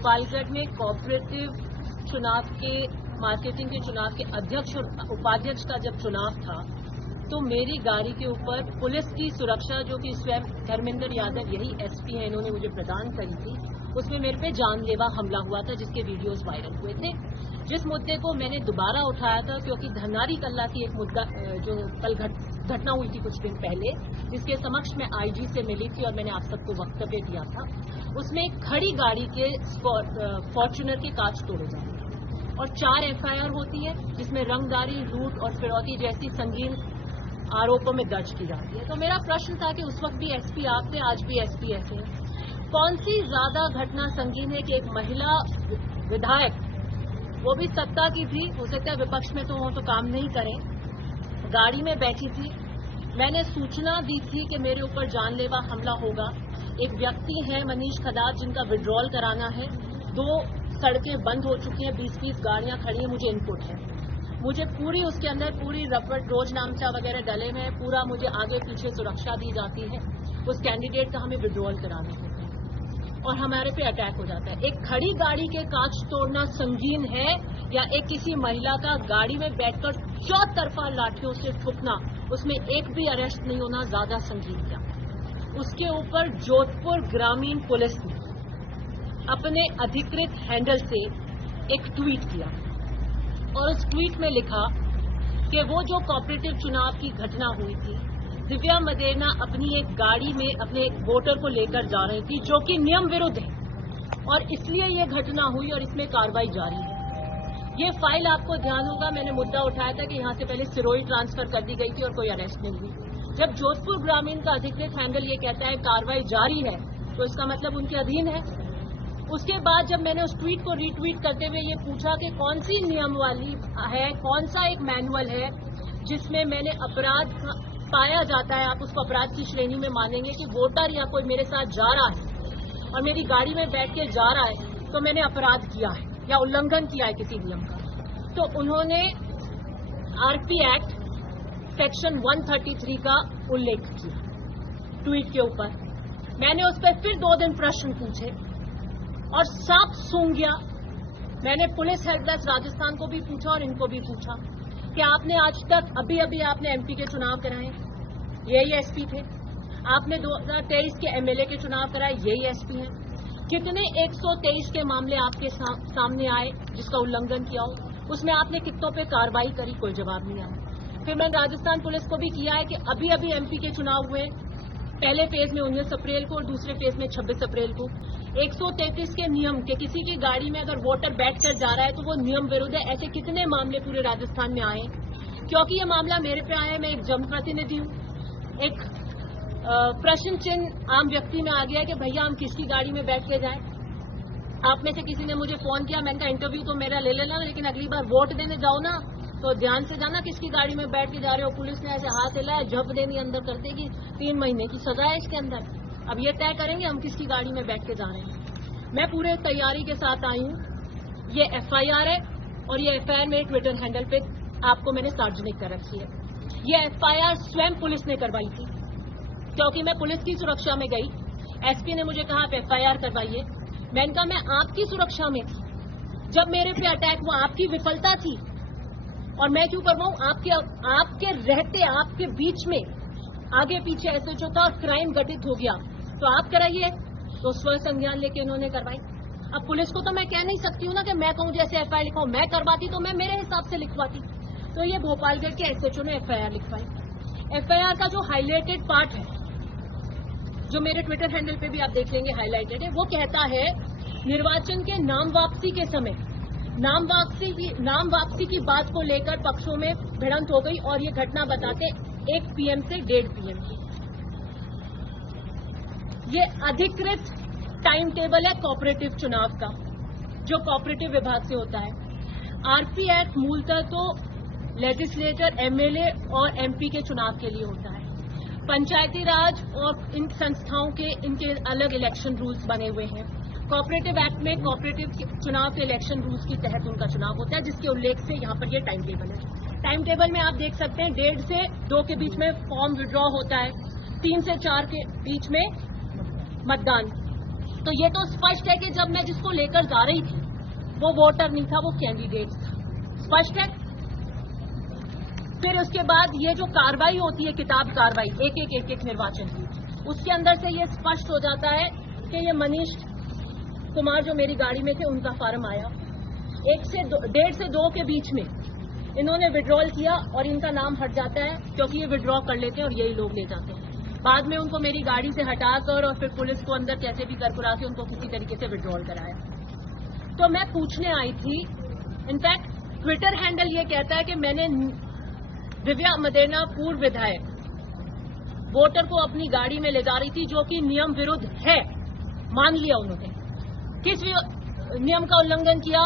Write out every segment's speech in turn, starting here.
गोपालगढ़ में कोऑपरेटिव चुनाव के मार्केटिंग के चुनाव के अध्यक्ष और उपाध्यक्ष का जब चुनाव था तो मेरी गाड़ी के ऊपर पुलिस की सुरक्षा, जो कि स्वयं धर्मेंद्र यादव यही एसपी हैं, इन्होंने मुझे प्रदान करी थी, उसमें मेरे पे जानलेवा हमला हुआ था जिसके वीडियोस वायरल हुए थे। जिस मुद्दे को मैंने दोबारा उठाया था क्योंकि धनारी कल्ला की एक मुद्दा जो कल घटना हुई थी कुछ दिन पहले, जिसके समक्ष मैं आईजी से मिली थी और मैंने आप सबको वक्तव्य दिया था, उसमें एक खड़ी गाड़ी के फॉर्च्यूनर के कांच तोड़े जाते और 4 एफआईआर होती है जिसमें रंगदारी, लूट और फिरौती जैसी संगीन आरोपों में दर्ज की जाती है। तो मेरा प्रश्न था कि उस वक्त भी एसपी आप थे, आज भी एसपी ऐसे हैं, कौन सी ज्यादा घटना संगीन है कि एक महिला विधायक, वो भी सत्ता की थी, हो सकता है विपक्ष में तो वो तो काम नहीं करें, गाड़ी में बैठी थी, मैंने सूचना दी थी कि मेरे ऊपर जानलेवा हमला होगा, एक व्यक्ति है मनीष खदार जिनका विड्रॉल कराना है, 2 सड़कें बंद हो चुकी हैं, 20-20 गाड़ियां खड़ी हैं, मुझे इनपुट है, मुझे पूरी उसके अंदर पूरी रबर रोज नामचा वगैरह डले हुए हैं, पूरा मुझे आगे पीछे सुरक्षा दी जाती है, उस कैंडिडेट का हमें विड्रॉल कराना होता है और हमारे पे अटैक हो जाता है। एक खड़ी गाड़ी के कांच तोड़ना संगीन है या एक किसी महिला का गाड़ी में बैठकर चौतरफा लाठियों से ठुकना, उसमें एक भी अरेस्ट नहीं होना ज्यादा संगीन क्या? उसके ऊपर जोधपुर ग्रामीण पुलिस ने अपने अधिकृत हैंडल से एक ट्वीट किया और उस ट्वीट में लिखा कि वो जो कोऑपरेटिव चुनाव की घटना हुई थी, दिव्या मदेना अपनी एक गाड़ी में अपने एक वोटर को लेकर जा रही थी जो कि नियम विरुद्ध है और इसलिए ये घटना हुई और इसमें कार्रवाई जारी है। ये फाइल आपको ध्यान होगा, मैंने मुद्दा उठाया था कि यहाँ से पहले सिरोही ट्रांसफर कर दी गई थी और कोई अरेस्ट नहीं हुई। जब जोधपुर ग्रामीण का अधिकृत हैंडल ये कहता है कार्रवाई जारी है तो इसका मतलब उनके अधीन है। उसके बाद जब मैंने उस ट्वीट को रीट्वीट करते हुए ये पूछा कि कौन सी नियम वाली है, कौन सा एक मैनुअल है जिसमें मैंने अपराध पाया जाता है, आप उसको अपराध की श्रेणी में मानेंगे कि वोटर या कोई मेरे साथ जा रहा है और मेरी गाड़ी में बैठ के जा रहा है तो मैंने अपराध किया है या उल्लंघन किया है किसी नियम का। तो उन्होंने आरपी एक्ट सेक्शन 133 का उल्लेख किया ट्वीट के ऊपर। मैंने उस पर फिर 2 दिन प्रश्न पूछे और साफ सूंघ गया। मैंने पुलिस हेल्पलाइन राजस्थान को भी पूछा और इनको भी पूछा कि आपने आज तक अभी आपने एमपी के चुनाव कराए, यही एसपी थे, आपने 2023 के एमएलए के चुनाव कराए, यही एसपी हैं, कितने 123 के मामले आपके सामने आए जिसका उल्लंघन किया हो, उसमें आपने कितनों पे कार्रवाई करी, कोई जवाब नहीं आया। फिर मैंने राजस्थान पुलिस को भी किया है कि अभी एमपी के चुनाव हुए, पहले फेज में 19 अप्रैल को और दूसरे फेज में 26 अप्रैल को, 133 के नियम के किसी की गाड़ी में अगर वोटर बैठकर जा रहा है तो वो नियम विरुद्ध है, ऐसे कितने मामले पूरे राजस्थान में आए। क्योंकि ये मामला मेरे पे आया है, मैं एक जनप्रतिनिधि हूँ, एक प्रश्न चिन्ह आम व्यक्ति में आ गया कि भैया हम किसकी गाड़ी में बैठ के जाएं। आप में से किसी ने मुझे फोन किया, मैंने कहा इंटरव्यू तो मेरा ले लेना, लेकिन अगली बार वोट देने जाओ ना तो ध्यान से जाना किसकी गाड़ी में बैठ के जा रहे हो। पुलिस ने ऐसे हाथ हिलाया, झप देनी अंदर कर देगी, 3 महीने की सजा है इसके अंदर। अब ये तय करेंगे हम किसकी गाड़ी में बैठ के जा रहे हैं। मैं पूरे तैयारी के साथ आई हूँ। ये एफआईआर है और ये एफआईआर मेरे ट्विटर हैंडल पे आपको मैंने सार्वजनिक कर रखी है। ये एफआईआर स्वयं पुलिस ने करवाई थी क्योंकि मैं पुलिस की सुरक्षा में गई। एसपी ने मुझे कहा आप एफआईआर करवाइए, मैंने कहा मैं आपकी सुरक्षा में थी, जब मेरे पे अटैक हुआ आपकी विफलता थी और मैं क्यों करवाऊं, आपके रहते आपके बीच में आगे पीछे ऐसे जो था और क्राइम घटित हो गया तो आप कराइए। तो स्व संज्ञान लेके उन्होंने करवाई। अब पुलिस को तो मैं कह नहीं सकती हूँ ना कि मैं कहूँ जैसे एफआईआर लिखाऊं, मैं करवाती तो मैं मेरे हिसाब से लिखवाती। तो ये भोपालगढ़ के एसएचओ ने एफआईआर लिखवाई। एफआईआर का जो हाईलाइटेड पार्ट है, जो मेरे ट्विटर हैंडल पे भी आप देख लेंगे हाईलाइटेड है, वो कहता है निर्वाचन के नाम वापसी के समय नाम वापसी की बात को लेकर पक्षों में भिड़ंत हो गई और ये घटना बताते 1 PM से 1:30 PM की। ये अधिकृत टाइम टेबल है कोऑपरेटिव चुनाव का जो कोऑपरेटिव विभाग से होता है। आरपी एक्ट मूलतः तो लेजिस्लेटर, एमएलए और एमपी के चुनाव के लिए होता है। पंचायती राज और इन संस्थाओं के इनके अलग इलेक्शन रूल्स बने हुए हैं। कोऑपरेटिव एक्ट में कोऑपरेटिव चुनाव के इलेक्शन रूल्स के तहत उनका चुनाव होता है, जिसके उल्लेख से यहाँ पर ये टाइम टेबल है। टाइम टेबल में आप देख सकते हैं 1:30 से 2 के बीच में फॉर्म विड्रॉ होता है, 3 से 4 के बीच में मतदान, तो ये तो स्पष्ट है कि जब मैं जिसको लेकर जा रही थी वो वोटर नहीं था, वो कैंडिडेट था। स्पष्ट है। फिर उसके बाद ये जो कार्रवाई होती है, किताब कार्रवाई एक एक निर्वाचन की, उसके अंदर से ये स्पष्ट हो जाता है कि ये मनीष कुमार जो मेरी गाड़ी में थे उनका फार्म आया, 1.5 से 2 के बीच में इन्होंने विड्रॉल किया और इनका नाम हट जाता है क्योंकि ये विड्रॉ कर लेते हैं और यही लोग ले जाते हैं। बाद में उनको मेरी गाड़ी से हटाकर और फिर पुलिस को अंदर कैसे भी कर पुरा के उनको किसी तरीके से विड्रॉल कराया। तो मैं पूछने आई थी, इनफैक्ट ट्विटर हैंडल ये कहता है कि मैंने दिव्या मदेना पूर्व विधायक वोटर को अपनी गाड़ी में ले जा रही थी, जो कि नियम विरुद्ध है। मान लिया उन्होंने। किस नियम का उल्लंघन किया?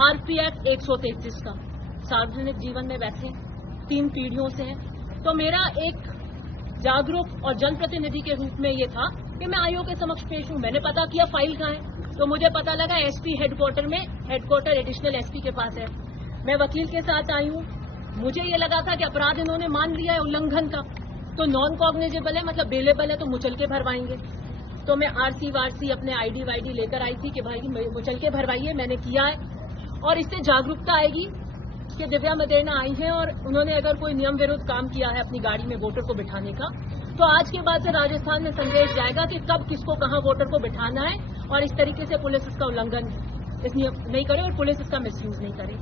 आरपीएफ 133 का। सार्वजनिक जीवन में बैठे 3 पीढ़ियों से हैं। तो मेरा एक जागरूक और जनप्रतिनिधि के रूप में ये था कि मैं आयोग के समक्ष पेश हूं। मैंने पता किया फाइल कहां है, तो मुझे पता लगा एसपी हेडक्वार्टर में, हेडक्वार्टर एडिशनल एसपी के पास है। मैं वकील के साथ आई हूं। मुझे ये लगा था कि अपराध इन्होंने मान लिया है उल्लंघन का, तो नॉन कॉग्निजेबल है, मतलब बेलेबल है, तो मुचल के भरवाएंगे। तो मैं आरसी वारसी अपने आईडी वाईडी लेकर आई थी कि भाई मुचल के भरवाइए। मैंने किया है और इससे जागरूकता आएगी कि दिव्या मदेना आई हैं और उन्होंने अगर कोई नियम विरुद्ध काम किया है अपनी गाड़ी में वोटर को बिठाने का, तो आज के बाद से राजस्थान में संदेश जाएगा कि कब किसको कहां वोटर को बिठाना है और इस तरीके से पुलिस इसका उल्लंघन इस नियम नहीं करे और पुलिस इसका मिसयूज नहीं करे।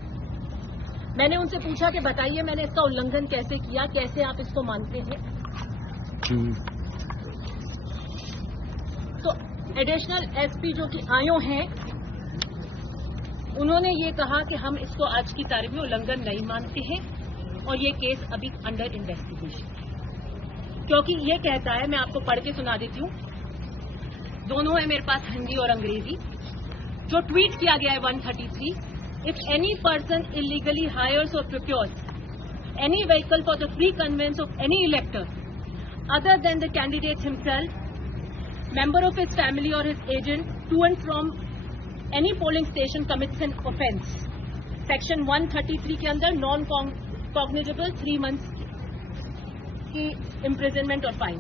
मैंने उनसे पूछा कि बताइए मैंने इसका उल्लंघन कैसे किया, कैसे आप इसको मानते हैं? तो एडिशनल एसपी जो कि आयो हैं, उन्होंने ये कहा कि हम इसको आज की तारीख में उल्लंघन नहीं मानते हैं और ये केस अभी अंडर इन्वेस्टिगेशन है। क्योंकि ये कहता है, मैं आपको पढ़ के सुना देती हूँ, दोनों है मेरे पास, हिंदी और अंग्रेजी। जो ट्वीट किया गया है 133, if any person illegally hires or procures any vehicle for the free conveyance of any elector other than the candidate himself, member of his family or his agent to and from any polling station commits an offence. Section 133 के अंदर non cognizable 3 months की imprisonment और fine.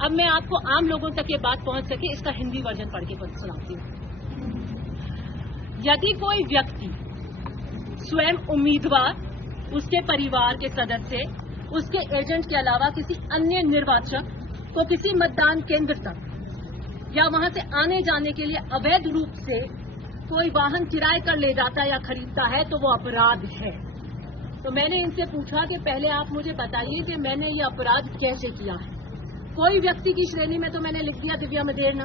अब मैं आपको आम लोगों तक ये बात पहुंच सके, इसका हिंदी वर्जन पढ़ के सुनाती हूँ। यदि कोई व्यक्ति स्वयं उम्मीदवार, उसके परिवार के सदस्य, उसके एजेंट के अलावा किसी अन्य निर्वाचक को किसी मतदान केंद्र तक या वहां से आने जाने के लिए अवैध रूप से कोई वाहन किराए कर ले जाता या खरीदता है तो वो अपराध है। तो मैंने इनसे पूछा कि पहले आप मुझे बताइए कि मैंने ये अपराध कैसे किया है। कोई व्यक्ति की श्रेणी में तो मैंने लिख दिया दिव्या मदेना,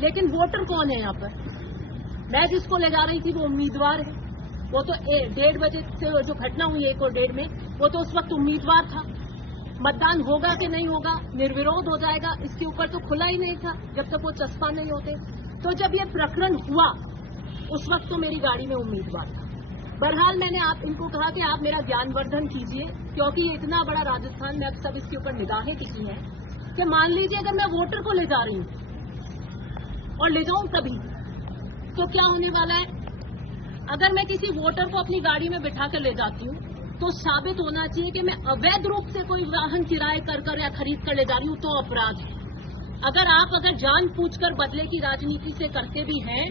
लेकिन वोटर कौन है यहाँ पर? मैं जिसको ले जा रही थी वो उम्मीदवार है। वो तो 1:30 बजे से जो घटना हुई 1:30 में, वो तो उस वक्त उम्मीदवार था। मतदान होगा कि नहीं होगा, निर्विरोध हो जाएगा, इसके ऊपर तो खुला ही नहीं था जब तक वो चस्पा नहीं होते। तो जब ये प्रकरण हुआ उस वक्त तो मेरी गाड़ी में उम्मीदवार था। बहरहाल मैंने आप इनको कहा कि आप मेरा ज्ञानवर्धन कीजिए, क्योंकि ये इतना बड़ा राजस्थान में अब सब इसके ऊपर निगाहें टिकी हैं कि मान लीजिए अगर मैं वोटर को ले जा रही हूं और ले जाऊं तभी, तो क्या होने वाला है? अगर मैं किसी वोटर को अपनी गाड़ी में बिठा कर ले जाती हूं तो साबित होना चाहिए कि मैं अवैध रूप से कोई वाहन किराए कर या खरीद कर ले जा रही हूं, तो अपराध है। अगर जानबूझकर बदले की राजनीति से करते भी हैं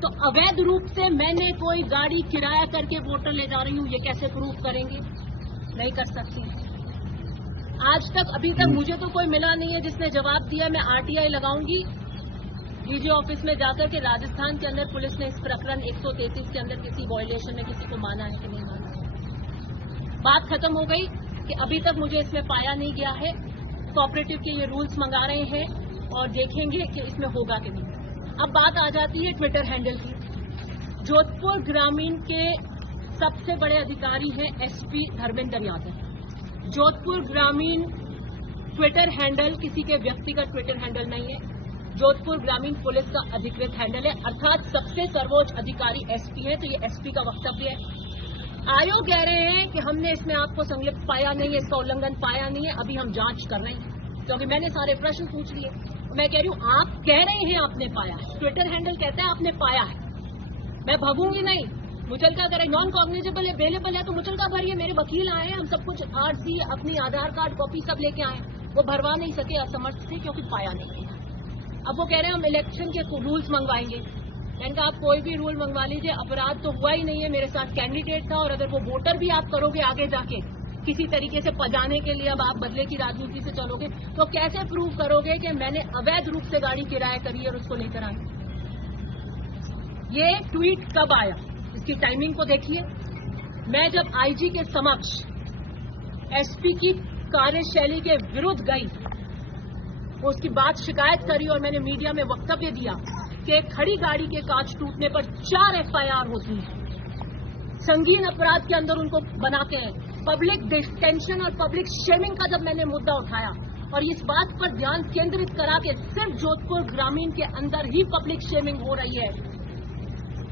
तो अवैध रूप से मैंने कोई गाड़ी किराया करके वोटर ले जा रही हूं, ये कैसे प्रूव करेंगे? नहीं कर सकती। आज तक अभी तक मुझे तो कोई मिला नहीं है जिसने जवाब दिया। मैं आरटीआई लगाऊंगी डीजी ऑफिस में जाकर के राजस्थान के अंदर पुलिस ने इस प्रकरण 133 के अंदर किसी वायलेशन में किसी को माना है कि नहीं माना। बात खत्म हो गई कि अभी तक मुझे इसमें पाया नहीं गया है। कोऑपरेटिव के ये रूल्स मंगा रहे हैं और देखेंगे कि इसमें होगा कि नहीं। अब बात आ जाती है ट्विटर हैंडल की। जोधपुर ग्रामीण के सबसे बड़े अधिकारी हैं एसपी धर्मेंद्र यादव। जोधपुर ग्रामीण ट्विटर हैंडल किसी के व्यक्तिगत ट्विटर हैंडल नहीं है, जोधपुर ग्रामीण पुलिस का अधिकृत हैंडल है, अर्थात सबसे सर्वोच्च अधिकारी एसपी है। तो ये एसपी का वक्तव्य है। आयोग कह रहे हैं कि हमने इसमें आपको संलिप्त पाया नहीं है, इसका उल्लंघन पाया नहीं है, अभी हम जांच कर रहे हैं। क्योंकि मैंने सारे प्रश्न पूछ लिए। मैं कह रही हूं आप कह रहे हैं आपने पाया है, ट्विटर हैंडल कहता है आपने पाया है, मैं भगूंगी नहीं। मुचलका करें, नॉन कॉग्निजेबल है, बेलेबल है तो मुचलका भरिए। मेरे वकील आए हैं, हम सब कुछ आरसी, अपनी आधार कार्ड कॉपी सब लेके आए, वो भरवा नहीं सके, असमर्थ थे क्योंकि पाया नहीं है। अब वो कह रहे हैं हम इलेक्शन के रूल्स मंगवाएंगे। मैंने कहा आप कोई भी रूल मंगवा लीजिए, अपराध तो हुआ ही नहीं है, मेरे साथ कैंडिडेट था, और अगर वो वोटर भी आप करोगे आगे जाके किसी तरीके से पजाने के लिए, अब आप बदले की राजनीति से चलोगे, तो कैसे प्रूव करोगे कि मैंने अवैध रूप से गाड़ी किराया करी और उसको लेकर आई? ये ट्वीट कब आया, इसकी टाइमिंग को देखिए। मैं जब आईजी के समक्ष एसपी की कार्यशैली के विरुद्ध गई, उसकी बात शिकायत करी और मैंने मीडिया में वक्तव्य दिया कि खड़ी गाड़ी के कांच टूटने पर 4 एफआईआर होती है, संगीन अपराध के अंदर उनको बनाते हैं। पब्लिक डिटेंशन और पब्लिक शेमिंग का जब मैंने मुद्दा उठाया और इस बात पर ध्यान केंद्रित करा कि सिर्फ जोधपुर ग्रामीण के अंदर ही पब्लिक शेमिंग हो रही है,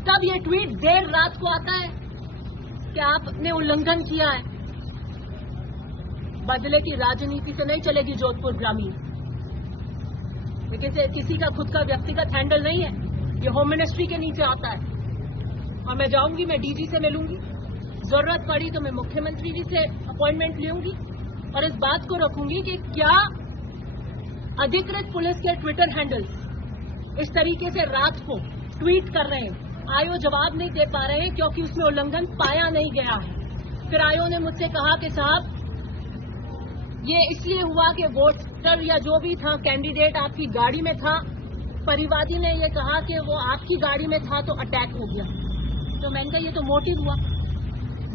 तब ये ट्वीट देर रात को आता है कि आपने उल्लंघन किया है। बदले की राजनीति से नहीं चलेगी जोधपुर ग्रामीण। लेकिन किसी का खुद का व्यक्तिगत हैंडल नहीं है, ये होम मिनिस्ट्री के नीचे आता है। और मैं जाऊंगी, मैं डीजी से मिलूंगी, जरूरत पड़ी तो मैं मुख्यमंत्री जी से अपॉइंटमेंट लूंगी और इस बात को रखूंगी कि क्या अधिकृत पुलिस के ट्विटर हैंडल्स इस तरीके से रात को ट्वीट कर रहे हैं। आयो जवाब नहीं दे पा रहे हैं क्योंकि उसमें उल्लंघन पाया नहीं गया है। फिर आयो ने मुझसे कहा कि साहब ये इसलिए हुआ कि वोटर या जो भी था कैंडिडेट आपकी गाड़ी में था, परिवादी ने ये कहा कि वो आपकी गाड़ी में था तो अटैक हो गया। तो मैंने कहा ये तो मोटिव हुआ।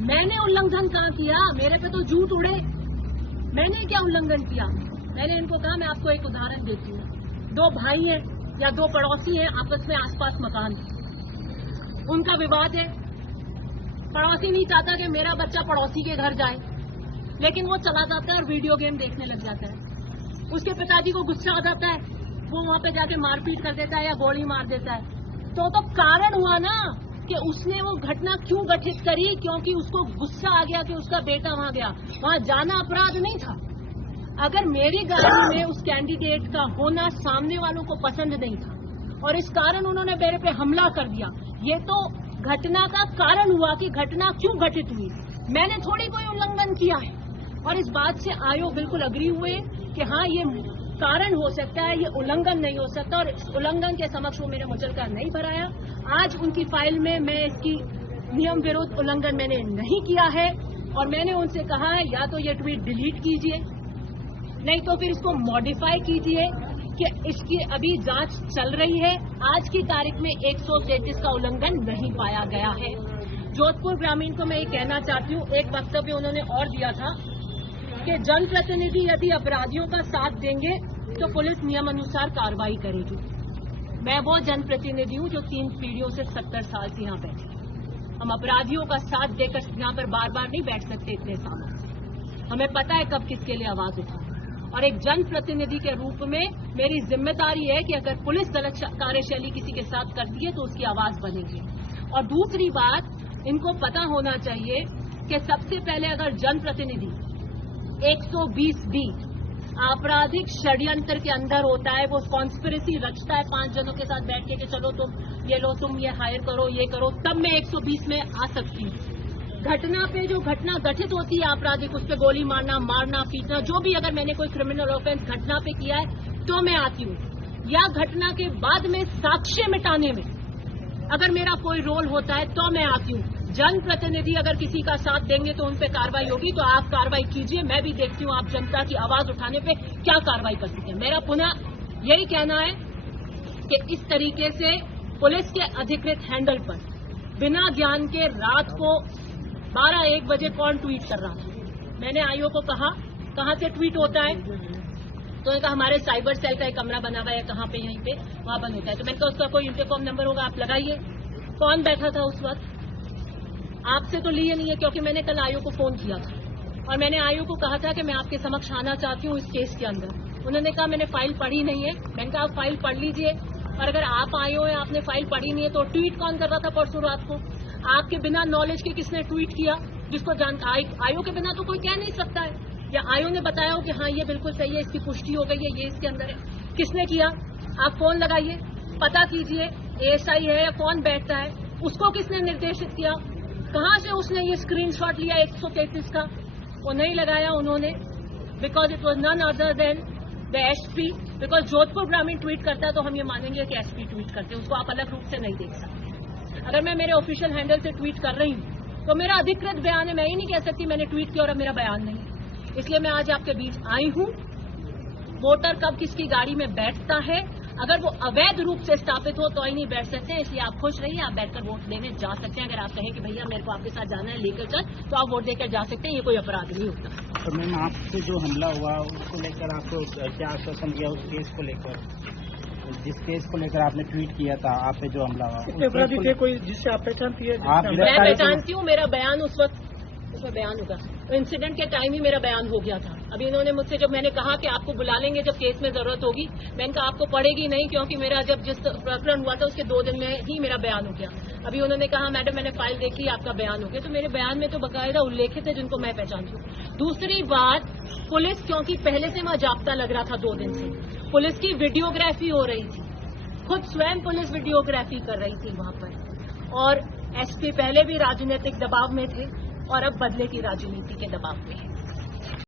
मैंने उल्लंघन कहाँ किया? मेरे पे तो झूठ उड़े। मैंने क्या उल्लंघन किया? मैंने इनको कहा मैं आपको एक उदाहरण देती हूँ। 2 भाई हैं या 2 पड़ोसी हैं, आपस में आसपास मकान, उनका विवाद है। पड़ोसी नहीं चाहता कि मेरा बच्चा पड़ोसी के घर जाए, लेकिन वो चला जाता है और वीडियो गेम देखने लग जाता है। उसके पिताजी को गुस्सा आ जाता है, वो वहां पे जाके मारपीट कर देता है या गोली मार देता है। तो कारण हुआ ना कि उसने वो घटना क्यों गठित करी, क्योंकि उसको गुस्सा आ गया कि उसका बेटा वहां गया। वहां जाना अपराध नहीं था। अगर मेरी गाड़ी में उस कैंडिडेट का होना सामने वालों को पसंद नहीं था और इस कारण उन्होंने मेरे पे हमला कर दिया, ये तो घटना का कारण हुआ कि घटना क्यों घटित हुई। मैंने थोड़ी कोई उल्लंघन किया है और इस बात से आयोग बिल्कुल अग्री हुए कि हाँ ये कारण हो सकता है, ये उल्लंघन नहीं हो सकता, और इस उल्लंघन के समक्ष वो मेरे मुचलका नहीं भराया। आज उनकी फाइल में मैं इसकी नियम विरुद्ध उल्लंघन मैंने नहीं किया है और मैंने उनसे कहा है या तो ये ट्वीट डिलीट कीजिए, नहीं तो फिर इसको मॉडिफाई कीजिए कि इसकी अभी जांच चल रही है। आज की तारीख में 133 का उल्लंघन नहीं पाया गया है। जोधपुर ग्रामीण को मैं ये कहना चाहती हूँ, एक वक्तव्य उन्होंने और दिया था कि जनप्रतिनिधि यदि अपराधियों का साथ देंगे तो पुलिस नियमानुसार कार्रवाई करेगी। मैं वो जनप्रतिनिधि हूँ जो 3 पीढ़ियों से 70 साल से यहाँ बैठे। हम अपराधियों का साथ देकर यहाँ पर बार बार नहीं बैठ सकते इतने सालों से। हमें पता है कब किसके लिए आवाज उठा, और एक जनप्रतिनिधि के रूप में मेरी जिम्मेदारी है कि अगर पुलिस गलत कार्यशैली किसी के साथ करती है तो उसकी आवाज बनेगी। और दूसरी बात, इनको पता होना चाहिए कि सबसे पहले अगर जनप्रतिनिधि 120B आपराधिक षड्यंत्र के अंदर होता है, वो कॉन्स्पिरेसी रचता है 5 जनों के साथ बैठ के चलो तुम ये लो, तुम ये हायर करो, ये करो, तब मैं 120 में आ सकती हूँ। घटना पे जो घटना घटित होती है आपराधिक, उस पर गोली मारना, पीटना, जो भी अगर मैंने कोई क्रिमिनल ऑफेंस घटना पे किया है तो मैं आती हूँ। या घटना के बाद में साक्ष्य मिटाने में अगर मेरा कोई रोल होता है तो मैं आती हूँ। जनप्रतिनिधि अगर किसी का साथ देंगे तो उन पे कार्रवाई होगी, तो आप कार्रवाई कीजिए। मैं भी देखती हूँ आप जनता की आवाज उठाने पे क्या कार्रवाई कर सकते हैं। मेरा पुनः यही कहना है कि इस तरीके से पुलिस के अधिकृत हैंडल पर बिना ज्ञान के रात को 12-1 बजे कौन ट्वीट कर रहा था। मैंने आईओ को कहा कहाँ से ट्वीट होता है, तो उन्होंने कहा हमारे साइबर सेल का एक कमरा बना हुआ है कहाँ पे, यहीं पे, वहां बंद होता है। तो मैंने कहा उसका कोई इंटरकॉम नंबर होगा आप लगाइए। कौन बैठा था उस वक्त? आपसे तो लिए नहीं है, क्योंकि मैंने कल आयोग को फोन किया था और मैंने आयोग को कहा था कि मैं आपके समक्ष आना चाहती हूँ इस केस के अंदर। उन्होंने कहा मैंने फाइल पढ़ी नहीं है। मैंने कहा आप फाइल पढ़ लीजिए, और अगर आप आए हो आपने फाइल पढ़ी नहीं है तो ट्वीट कौन कर रहा था परसों रात को? आपके बिना नॉलेज के किसने ट्वीट किया? जिसको आयोग के बिना तो कोई कह नहीं सकता है, या आयोग ने बताया हो कि हाँ ये बिल्कुल सही है, इसकी पुष्टि हो गई है, ये इसके अंदर है। किसने किया? आप फोन लगाइए, पता कीजिए एएसआई है या कौन बैठता है, उसको किसने निर्देशित किया, कहां से उसने ये स्क्रीनशॉट लिया 133 का? वो नहीं लगाया उन्होंने, because it was none other than the SP, because Jodhpur ग्रामीण ट्वीट करता है तो हम ये मानेंगे कि एसपी ट्वीट करते हैं, उसको आप अलग रूप से नहीं देख सकते। अगर मैं मेरे ऑफिशियल हैंडल से ट्वीट कर रही हूं तो मेरा अधिकृत बयान है, मैं ही नहीं कह सकती मैंने ट्वीट किया और अब मेरा बयान नहीं। इसलिए मैं आज आपके बीच आई हूं। वोटर कब किसकी गाड़ी में बैठता है, अगर वो अवैध रूप से स्थापित हो तो ही नहीं बैठ सकते हैं। इसलिए आप खुश रहिए, आप बैठकर वोट देने जा सकते हैं। अगर आप कहें कि भैया मेरे को आपके साथ जाना है, लेकर चल, तो आप वोट देकर जा सकते हैं, ये कोई अपराध नहीं होता। तो मैम आपसे जो हमला हुआ उसको लेकर आपको क्या आश्वासन दिया, उस केस को लेकर, जिस केस को लेकर आपने ट्वीट किया था, आप पे जो हमला हुआ अपराधी थे कोई जिससे आप पहचानती है? मैं पहचानती हूँ, मेरा बयान उस वक्त उसमें बयान होगा, तो इंसिडेंट के टाइम ही मेरा बयान हो गया था। अभी इन्होंने मुझसे, जब मैंने कहा कि आपको बुला लेंगे जब केस में जरूरत होगी, मैंने कहा आपको पड़ेगी नहीं, क्योंकि मेरा जब जिस प्रकरण हुआ था उसके 2 दिन में ही मेरा बयान हो गया। अभी उन्होंने कहा मैडम मैंने फाइल देखी, आपका बयान हो गया, तो मेरे बयान में तो बाकायदा उल्लेखित है जिनको मैं पहचानती हूँ। दूसरी बात, पुलिस, क्योंकि पहले से वहां जाब्ता लग रहा था 2 दिन से, पुलिस की वीडियोग्राफी हो रही थी, खुद स्वयं पुलिस वीडियोग्राफी कर रही थी वहां पर, और एसपी पहले भी राजनीतिक दबाव में थे और अब बदले की राजनीति के दबाव में है।